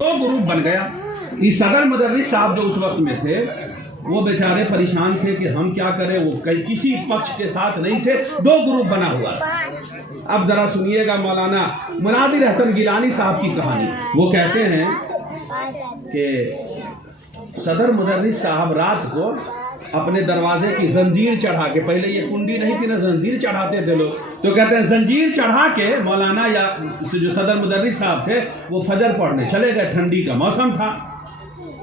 तो ग्रुप बन गया। ये सदर मुदर्रिस साहब जो उस वक्त में थे वो बेचारे परेशान थे कि हम क्या करें, वो किसी पक्ष के साथ नहीं थे, दो ग्रुप बना हुआ। अब जरा सुनिएगा मौलाना मुनादिर हसन गिलानी साहब की कहानी। वो कहते हैं कि सदर मुदर्रिस साहब रात को अपने दरवाजे की जंजीर चढ़ा के, पहले ये कुंडी नहीं थी ना, जंजीर चढ़ाते थे लोग, तो कहते हैं जंजीर चढ़ा के मौलाना या जो सदर मुदर्रिस साहब थे वो फजर पढ़ने चले गए। ठंडी का मौसम था,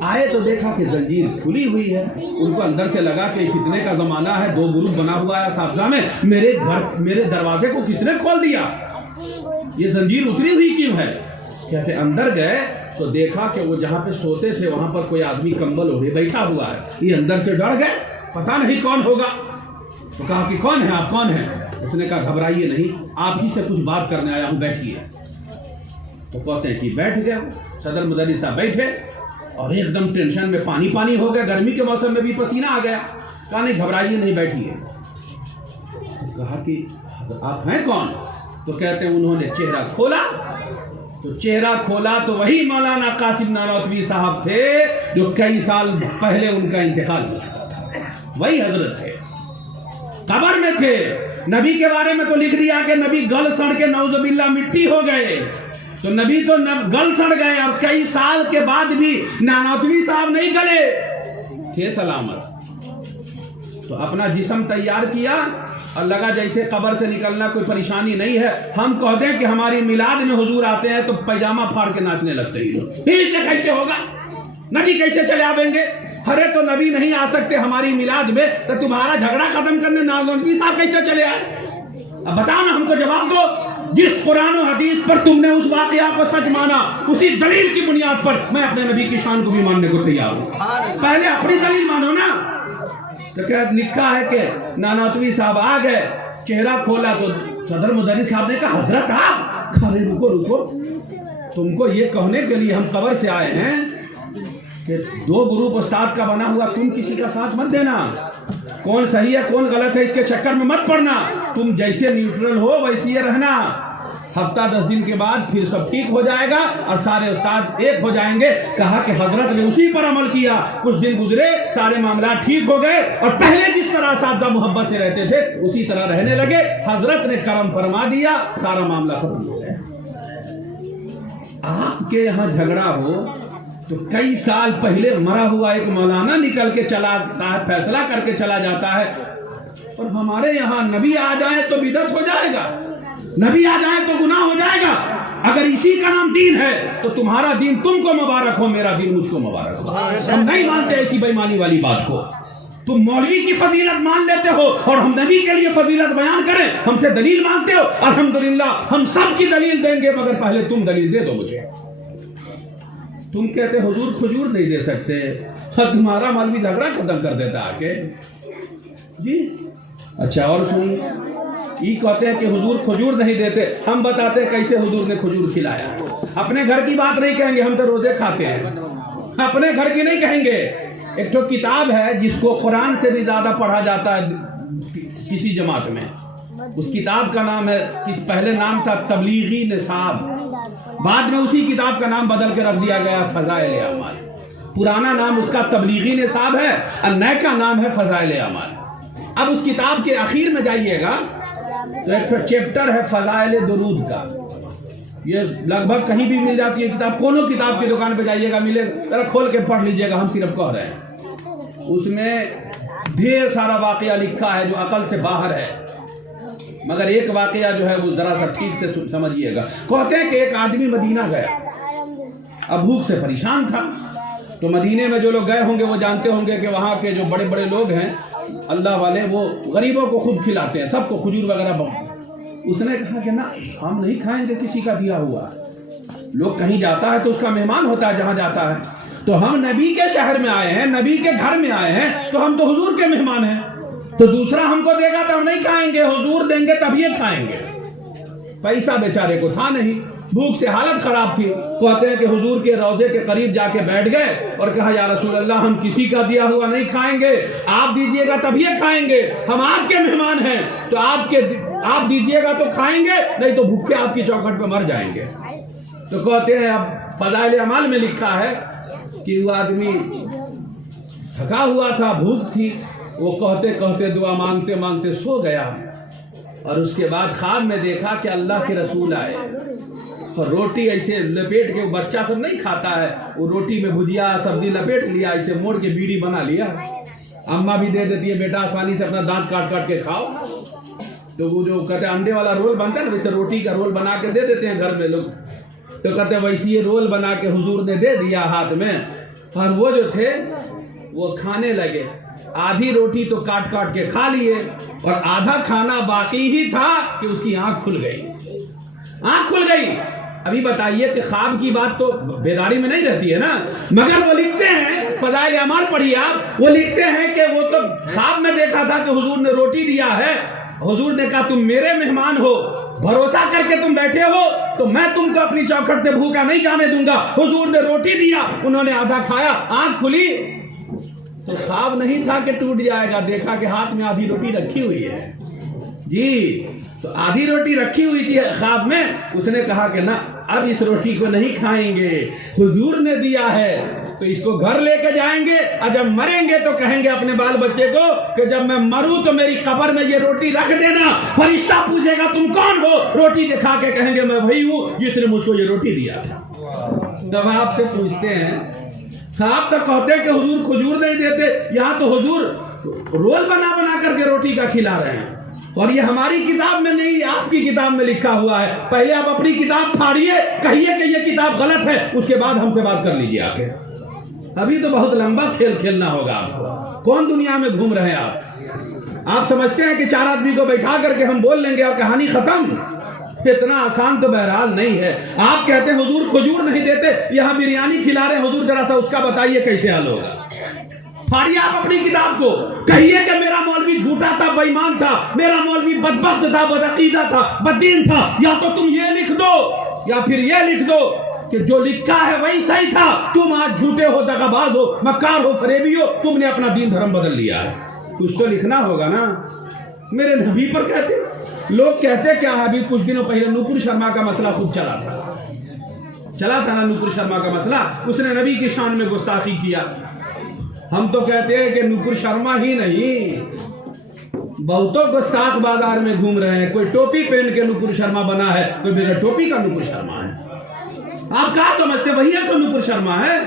आए तो देखा कि जंजीर खुली हुई है। उनको अंदर से लगा कि कितने का जमाना है, दो ग्रुप बना हुआ है साहबजाद में, मेरे दरवाजे को किसने खोल दिया, ये जंजीर उतरी हुई क्यों है। कहते अंदर गए तो देखा कि वो जहाँ पे सोते थे वहां पर कोई आदमी कंबल ओढ़े बैठा हुआ है। ये अंदर से डर गए, पता नहीं कौन होगा। तो कहा कि कौन है आप, कौन है। उसने कहा घबराइए नहीं, आप ही से कुछ बात करने आया हूँ, बैठिए। तो कहते हैं कि बैठ गए। सदर मुदर्रिस साहब बैठे और एकदम टेंशन में पानी पानी हो गया, गर्मी के मौसम में भी पसीना आ गया। कहा नहीं घबराइए नहीं, बैठिए। तो कहा कि आप हैं कौन। तो कहते हैं उन्होंने चेहरा खोला, तो चेहरा खोला तो वही मौलाना कासिम नानोतवी साहब थे जो कई साल पहले उनका इंतकाल हो चुका था। वही हजरत थे, कब्र में थे। नबी के बारे में तो लिख दिया कि नबी गल सड़ के नौजुबिल्ला मिट्टी हो गए। तो नबी तो गल सड़ गए और कई साल के बाद भी नानोतवी साहब नहीं गले, थे सलामत। तो अपना जिस्म तैयार किया और लगा जैसे कब्र से निकलना कोई परेशानी नहीं है। हम कहते हैं कि हमारी मिलाद में हुजूर आते हैं तो पैजामा फाड़ के नाचने लगते ही लोग, इससे कैसे होगा, नबी कैसे चले आवेंगे। अरे तो नबी नहीं आ सकते हमारी मिलाद में, तो तुम्हारा झगड़ा खत्म करने नानोतवी साहब कैसे चले आए। अब बताओ ना, हमको जवाब दो। जिस कुरान और हदीस पर तुमने उस वाकया को सच माना, उसी दलील की बुनियाद पर मैं अपने नबी की शान को भी मानने को तैयार हूँ। पहले अपनी दलील मानो ना। तो क्या लिखा है कि नानोतवी साहब आ गए, चेहरा खोला तो सदर मुदर्रिस साहब ने कहा हजरत आप। अरे रुको रुको, तुमको ये कहने के लिए हम कब्र से आए हैं कि दो ग्रुप उस्ताद का बना हुआ, तुम किसी का साथ मत देना। कौन सही है कौन गलत है इसके चक्कर में मत पड़ना, तुम जैसे न्यूट्रल हो वैसे ही रहना। हफ्ता 10 दिन के बाद फिर सब ठीक हो जाएगा और सारे उस्ताद एक हो जाएंगे। कहा कि हजरत ने उसी पर अमल किया, कुछ दिन गुजरे, सारे मामला ठीक हो गए और पहले जिस तरह सादा मोहब्बत से रहते थे उसी तरह रहने लगे। हजरत ने करम फरमा दिया, सारा मामला खत्म हो गया। आपके यहाँ झगड़ा हो तो कई साल पहले मरा हुआ एक मौलाना निकल के चला आता है, फैसला करके चला जाता है। और हमारे यहाँ नबी आ जाए तो बिदअत हो जाएगा, नबी आ जाए तो गुनाह हो जाएगा। अगर इसी का नाम दीन है तो तुम्हारा दीन तुमको मुबारक हो, मेरा दीन मुझको मुबारक हो। हम नहीं मानते ऐसी बेईमानी वाली बात को। तुम मौलवी की फजीलत मान लेते हो और हम नबी के लिए फजीलत बयान करें, हमसे दलील मांगते हो। अल्हम्दुलिल्लाह हम सब की दलील देंगे, मगर पहले तुम दलील दे दो मुझे। तुम कहते हुजूर खजूर नहीं दे सकते, और तुम्हारा मौलवी झगड़ा खत्म कर देता आके जी। अच्छा और सुनिए, ये कहते हैं कि हुजूर खजूर नहीं देते, हम बताते हैं कैसे हुजूर ने खजूर खिलाया। अपने घर की बात नहीं कहेंगे, हम तो रोजे खाते हैं, अपने घर की नहीं कहेंगे। एक तो किताब है जिसको कुरान से भी ज्यादा पढ़ा जाता है किसी जमात में, उस किताब का नाम है, पहले नाम था तबलीगी निसाब, बाद में उसी किताब का नाम बदल के रख दिया गया फजाइल अमाल। पुराना नाम उसका तबलीगी निसाब है और नए का नाम है फजाइल अमाल। अब उस किताब के आखिर में जाइएगा तो एक चैप्टर है फजाइल दुरूद का, ये लगभग कहीं भी मिल जाती है किताब, कोनो किताब की दुकान पे जाइएगा मिलेगा, जरा खोल के पढ़ लीजिएगा, हम सिर्फ कह रहे हैं। उसमें ढेर सारा वाकया लिखा है जो अकल से बाहर है, मगर एक वाकया जो है वो जरा सा ठीक से समझिएगा। कहते हैं कि एक आदमी मदीना गया, अब भूख से परेशान था। तो मदीने में जो लोग गए होंगे वो जानते होंगे कि वहाँ के जो बड़े बड़े लोग हैं अल्लाह वाले, वो गरीबों को खूब खिलाते हैं, सबको खजूर वगैरह। उसने कहा कि ना हम नहीं खाएंगे किसी का दिया हुआ। लोग कहीं जाता है तो उसका मेहमान होता है जहाँ जाता है, तो हम नबी के शहर में आए हैं, नबी के घर में आए हैं, तो हम तो हुजूर के मेहमान हैं, तो दूसरा हमको देगा तो हम नहीं खाएंगे, हुजूर देंगे तभी खाएंगे। पैसा बेचारे को था नहीं, भूख से हालत खराब थी। कहते हैं कि हुजूर के रोजे के करीब जाके बैठ गए और कहा या रसूल अल्लाह हम किसी का दिया हुआ नहीं खाएंगे, आप दीजिएगा तभी खाएंगे, हम आपके मेहमान हैं, तो आप दीजिएगा तो खाएंगे, नहीं तो भूखे आपकी चौखट पे मर जाएंगे। तो कहते हैं अब फज़ाइल अमाल में लिखा है कि वो आदमी थका हुआ था, भूख थी, वो कहते कहते दुआ मांगते मांगते सो गया और उसके बाद ख्वाब में देखा कि अल्लाह के रसूल आए और रोटी ऐसे लपेट के, बच्चा सब नहीं खाता है, वो रोटी में भुजिया सब्जी लपेट लिया, ऐसे मोड़ के बीड़ी बना लिया। अम्मा भी दे देती है, बेटा आसानी से अपना दांत काट काट के खाओ। तो वो जो कहते हैं अंडे वाला रोल बनता है ना, वैसे रोटी का रोल बना के दे देते हैं घर में लोग, तो कहते हैं वैसे ये रोल बना के हुजूर ने दे दिया हाथ में, और वो जो थे वो खाने लगे। आधी रोटी तो काट काट के खा लिए और आधा खाना बाकी ही था कि उसकी आंख खुल गई। आंख खुल गई। अभी बताइए कि ख्वाब की बात तो बेदारी में नहीं रहती है ना, मगर वो लिखते हैं, फज़ाइल अमाल पढ़िए आप, वो लिखते हैं कि वो तो ख्वाब में देखा था कि हुजूर ने रोटी दिया है, हुजूर ने कहा तुम मेरे मेहमान हो, भरोसा करके तुम बैठे हो तो मैं तुमको अपनी चौखट से भूखा नहीं जाने दूंगा। हुजूर ने रोटी दिया, उन्होंने आधा खाया, आंख खुली तो ख्वाब नहीं था कि टूट जाएगा, देखा कि हाथ में आधी रोटी रखी हुई है जी। तो आधी रोटी रखी हुई थी ख्वाब में, उसने कहा कि ना अब इस रोटी को नहीं खाएंगे, हुजूर ने दिया है तो इसको घर लेके जाएंगे, और जब मरेंगे तो कहेंगे अपने बाल बच्चे को कि जब मैं मरूं तो मेरी कब्र में ये रोटी रख देना, फरिश्ता पूछेगा तुम कौन हो, रोटी दिखा के कहेंगे मैं वही हूं जिसने मुझको ये रोटी दिया था। तब आपसे पूछते हैं, आप तो कहते हैं कि हुजूर खजूर नहीं देते, यहाँ तो हुजूर रोल बना बना करके रोटी का खिला रहे हैं, और ये हमारी किताब में नहीं, आपकी किताब में लिखा हुआ है। पहले आप अपनी किताब फाड़िए, कहिए कि ये किताब गलत है, उसके बाद हमसे बात कर लीजिए आके। अभी तो बहुत लंबा खेल खेलना होगा आपको। कौन दुनिया में घूम रहे हैं आप समझते हैं कि चार आदमी को बैठा करके हम बोल लेंगे और कहानी खत्म? इतना आसान तो बहरहाल नहीं है। आप कहते हैं हुजूर खजूर नहीं देते, यहाँ बिरयानी खिला रहे हुजूर, जरा सा उसका बताइए कैसे हल होगा। फाड़िए आप अपनी किताब को, कहिए कि मेरा मौलवी झूठा था, बेईमान था, मेरा मौलवी बदबख्त था, बदअकीदा था, बददीन था, या तो तुम ये लिख दो या फिर ये लिख दो कि जो लिखा है वही सही था, तुम आज झूठे हो, दगाबाज हो, मक्कार हो, फरेबी हो, तुमने अपना दीन धर्म बदल लिया है। कुछ तो लिखना होगा ना। मेरे नबी पर कहते, लोग कहते क्या है, अभी कुछ दिनों पहले नूपुर शर्मा का मसला खूब चला था ना, नूपुर शर्मा का मसला, उसने नबी की शान में गुस्ताखी किया। हम तो कहते हैं कि नूपुर शर्मा ही नहीं, बहुतों गुस्ताख बाजार में घूम रहे हैं। कोई टोपी पहन के नूपुर शर्मा बना है, कोई बगैर टोपी का नूपुर शर्मा है। आप क्या समझते, वही है तो नूपुर शर्मा है?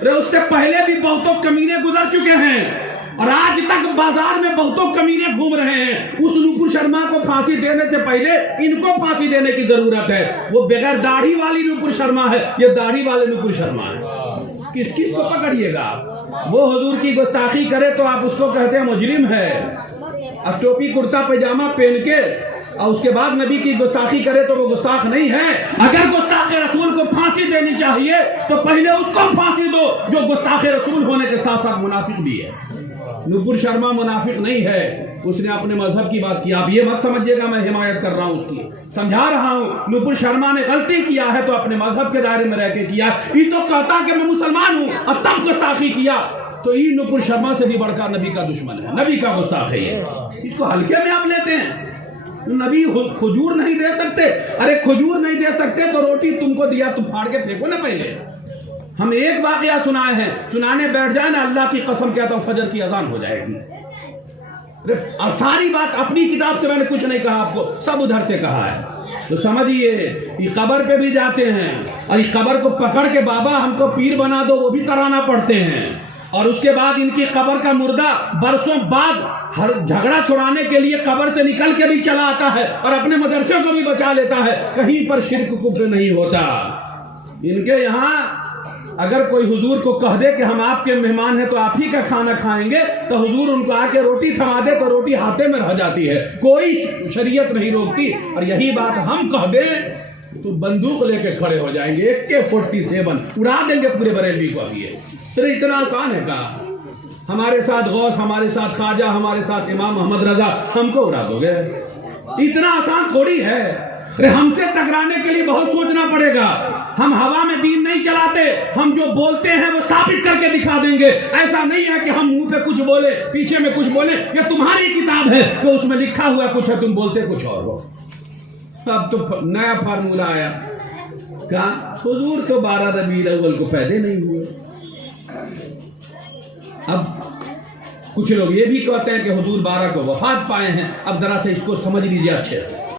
अरे उससे पहले भी बहुतों कमीने गुजर चुके हैं और आज तक बाजार में बहुतों कमीने घूम रहे हैं। उस नूपुर शर्मा को फांसी देने से पहले इनको फांसी देने की जरूरत है। वो बगैर दाढ़ी वाली नूपुर शर्मा है, ये दाढ़ी वाले नूपुर शर्मा है। किस किस को पकड़िएगा आप? वो हुजूर की गुस्ताखी करे तो आप उसको कहते हैं मुजरिम है, अब टोपी कुर्ता पैजामा पहन के और उसके बाद नबी की गुस्ताखी करे तो वो गुस्ताख नहीं है। अगर गुस्ताख रसूल को फांसी देनी चाहिए तो पहले उसको फांसी दो जो गुस्ताख रसूल होने के साथ साथ मुनाफिक भी है। नूपुर शर्मा मुनाफिक नहीं है, उसने अपने मजहब की बात की। आप ये मत समझिएगा मैं हिमायत कर रहा हूँ उसकी, समझा रहा हूँ। नूपुर शर्मा ने गलती किया है तो अपने मजहब के दायरे में रह के किया। ये तो कहता कि मैं मुसलमान हूँ और तब गुस्ताखी किया, तो ये नूपुर शर्मा से भी बढ़कर नबी का दुश्मन है, नबी का गुस्ताख है ये। इसको हल्के में आप लेते हैं। नबी खजूर नहीं दे सकते, अरे खजूर नहीं दे सकते तो रोटी तुमको दिया, तुम फाड़ के फेंको ना। पहले हम एक वाकया सुनाए हैं, सुनाने बैठ जाए ना, अल्लाह की कसम कहता हूं फजर की अजान हो जाएगी। और सारी बात अपनी किताब से मैंने कुछ नहीं कहा आपको, सब उधर से कहा है। तो समझिए, ये कब्र पे भी जाते हैं और इस कब्र को पकड़ के बाबा हमको पीर बना दो, वो भी कराना पड़ते हैं। और उसके बाद इनकी कब्र का मुर्दा बरसों बाद हर झगड़ा छुड़ाने के लिए कब्र से निकल के भी चला आता है और अपने मदरसे को भी बचा लेता है। कहीं पर शिर्क कुफ्र नहीं होता इनके यहाँ। अगर कोई हुजूर को कह दे कि हम आपके मेहमान हैं तो आप ही का खाना खाएंगे, तो हुजूर उनको आके रोटी थमा दे तो रोटी हाथे में रह जाती है, कोई शरीयत नहीं रोकती। और यही बात हम कह दें तो बंदूक लेके खड़े हो जाएंगे, AK-47 उड़ा देंगे पूरे बरेलवी को। अभी तो इतना आसान है कहा, हमारे साथ गौस, हमारे साथ ख्वाजा, हमारे साथ इमाम मोहम्मद रजा, हमको उड़ा दोगे? इतना आसान थोड़ी है। अरे हमसे टकराने के लिए बहुत सोचना पड़ेगा। हम हवा में दीन नहीं चलाते, हम जो बोलते हैं वो साबित करके दिखा देंगे। ऐसा नहीं है कि हम मुंह पे कुछ बोले, पीछे में कुछ बोले। ये तुम्हारी किताब है तो उसमें लिखा हुआ कुछ है, तुम बोलते कुछ और हो। अब तो नया फार्मूला आया, क्या हुजूर तो 12 रबीउल अव्वल को पैदा नहीं हुए। अब कुछ लोग ये भी कहते हैं कि हुजूर 12 को वफात पाए हैं। अब जरा से इसको समझ लीजिए अच्छे से।